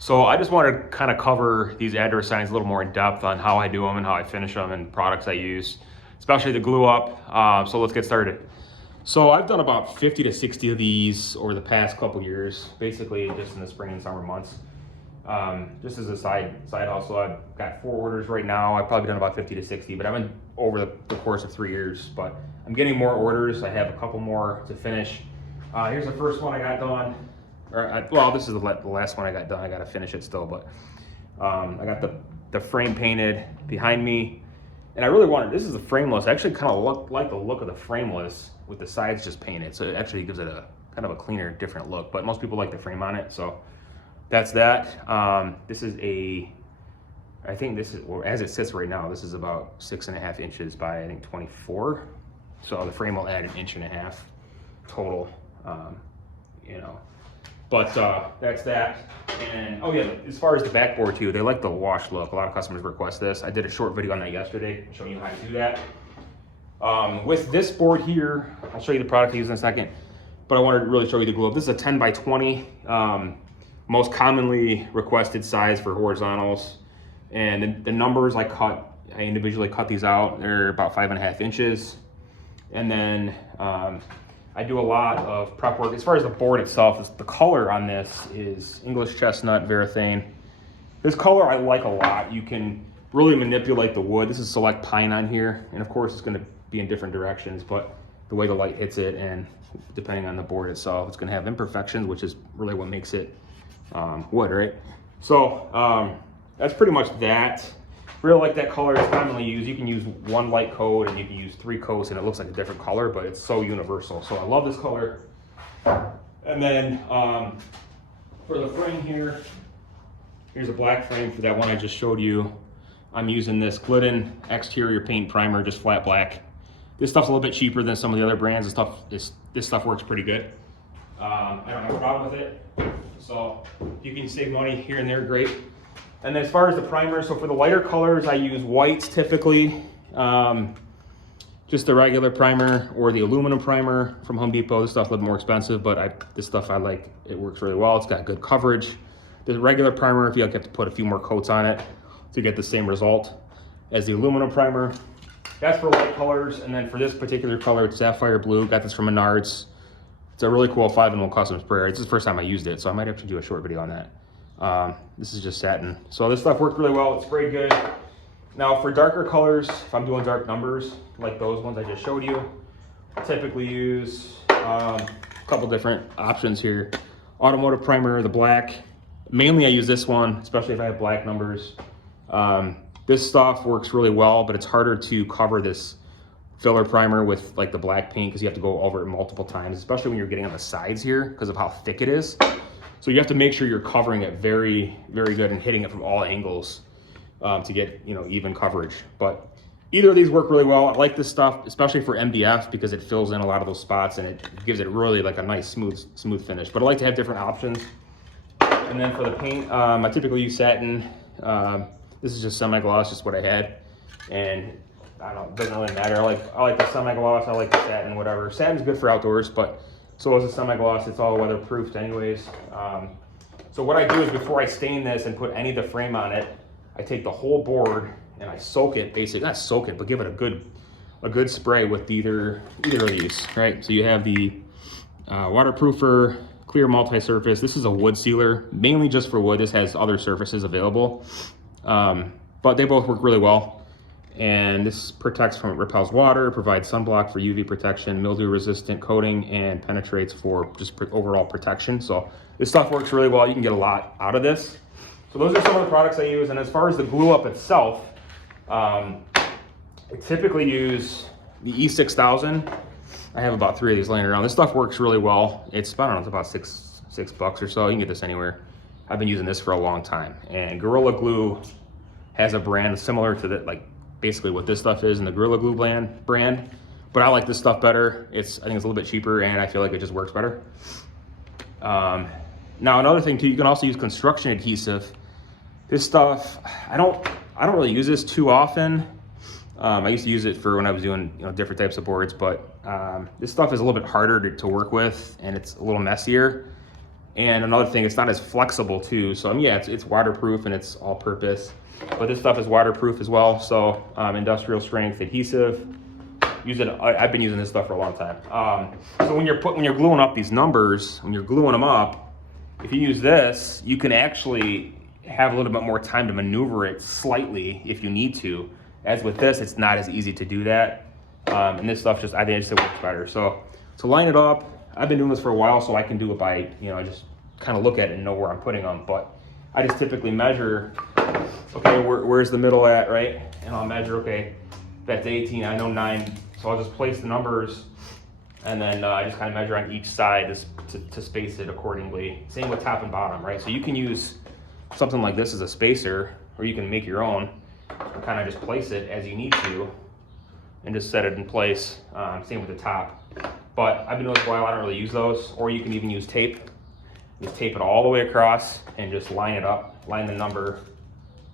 So I just wanted to kind of cover these outdoor signs a little more in depth on how I do them and how I finish them and products I use, especially the glue up. So let's get started. So I've done about 50 to 60 of these over the past couple years, basically just in the spring and summer months. Just as a side hustle, I've got 4 orders right now. I've probably done about 50 to 60, but I've been over the course of 3 years. But I'm getting more orders. I have a couple more to finish. Here's the first one I got done. Well, this is the last one I got done. I got to finish it still, but I got the frame painted behind me, and I really wanted. This is a frameless. I actually kind of like the look of the frameless with the sides just painted, so it actually gives it a kind of a cleaner, different look. But most people like the frame on it, so that's that. This is I think this is, well, as it sits right now, this is about 6.5 inches by I think 24. So the frame will add 1.5 inches total. You know. But that's that. And oh yeah, as far as the backboard too, they like the wash look. A lot of customers request this. I did a short video on that yesterday, showing you how to do that. With this board here, I'll show you the product I use in a second, but I wanted to really show you the glue up. This is a 10 by 20, most commonly requested size for horizontals. And the numbers I individually cut these out. They're about 5.5 inches. And then I do a lot of prep work. As far as the board itself, the color on this is English chestnut varathane. This color I like a lot. You can really manipulate the wood. This is select pine on here, and of course it's going to be in different directions, but the way the light hits it and depending on the board itself, it's going to have imperfections, which is really what makes it wood, right? So that's pretty much that. Really like that color. It's commonly used. You can use 1 light coat and you can use 3 coats and it looks like a different color, but it's so universal. So I love this color. And then for the frame here, here's a black frame for that one I just showed you. I'm using this Glidden exterior paint primer, just flat black. This stuff's a little bit cheaper than some of the other brands. This stuff works pretty good. I don't have a problem with it. So if you can save money here and there, great. And as far as the primer, so for the lighter colors, I use whites typically, just the regular primer or the aluminum primer from Home Depot. This stuff a little more expensive, but this stuff I like. It works really well. It's got good coverage. The regular primer, if you have to put a few more coats on it to get the same result as the aluminum primer. That's for light colors. And then for this particular color, it's sapphire blue. Got this from Menards. It's a really cool 5-in-1 custom sprayer. It's the first time I used it, so I might have to do a short video on that. This is just satin. So this stuff worked really well. It's sprayed good. Now for darker colors, if I'm doing dark numbers, like those ones I just showed you, I typically use a couple different options here. Automotive primer, the black. Mainly I use this one, especially if I have black numbers. This stuff works really well, but it's harder to cover this filler primer with like the black paint because you have to go over it multiple times, especially when you're getting on the sides here because of how thick it is. So you have to make sure you're covering it very, very good and hitting it from all angles to get, you know, even coverage. But either of these work really well. I like this stuff, especially for MDF because it fills in a lot of those spots and it gives it really like a nice smooth finish. But I like to have different options. And then for the paint, I typically use satin. This is just semi-gloss, just what I had. And I don't know, it doesn't really matter. I like the semi-gloss, I like the satin, whatever. Satin's good for outdoors, but so is a semi-gloss. It's all weatherproofed anyways. So what I do is before I stain this and put any of the frame on it, I take the whole board and I soak it, basically, not soak it, but give it a good spray with either of these, right? So you have the waterproofer, clear multi-surface. This is a wood sealer, mainly just for wood. This has other surfaces available, but they both work really well. And this protects from, it repels water, provides sunblock for UV protection, mildew resistant coating, and penetrates for just overall protection. So this stuff works really well. You can get a lot out of this. So those are some of the products I use. And as far as the glue up itself, I typically use the E6000. I have about 3 of these laying around. This stuff works really well. It's, I don't know, it's about $6 or so. You can get this anywhere. I've been using this for a long time. And Gorilla Glue has a brand similar to that, like basically what this stuff is in the Gorilla Glue brand, but I like this stuff better. I think it's a little bit cheaper and I feel like it just works better. Now another thing too, you can also use construction adhesive. This stuff, I don't really use this too often. I used to use it for when I was doing, you know, different types of boards, but this stuff is a little bit harder to work with and it's a little messier. And another thing, it's not as flexible too. So yeah, it's waterproof and it's all purpose, but this stuff is waterproof as well. So industrial strength adhesive. I've been using this stuff for a long time. So when you're gluing up these numbers, when you're gluing them up, if you use this, you can actually have a little bit more time to maneuver it slightly if you need to. As with this, it's not as easy to do that. And this stuff I think it just works better. So to line it up, I've been doing this for a while, so I can do it by, I just kind of look at it and know where I'm putting them. But I just typically measure, okay, where's the middle at, right? And I'll measure, okay, that's 18, I know 9. So I'll just place the numbers, and then I just kind of measure on each side to space it accordingly. Same with top and bottom, right? So you can use something like this as a spacer, or you can make your own and kind of just place it as you need to and just set it in place. Same with the top. But I've been doing this for a while, I don't really use those. Or you can even use tape. Just tape it all the way across and just line it up, line the number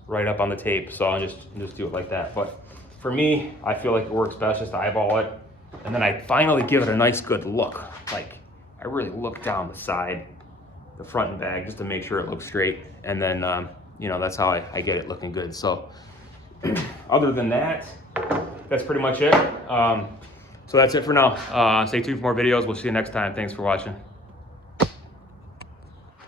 right up on the tape. So I'll just do it like that. But for me, I feel like it works best just to eyeball it. And then I finally give it a nice good look. Like, I really look down the side, the front and back, just to make sure it looks straight. And then, that's how I get it looking good. So other than that, that's pretty much it. So that's it for now. Stay tuned for more videos. We'll see you next time. Thanks for watching.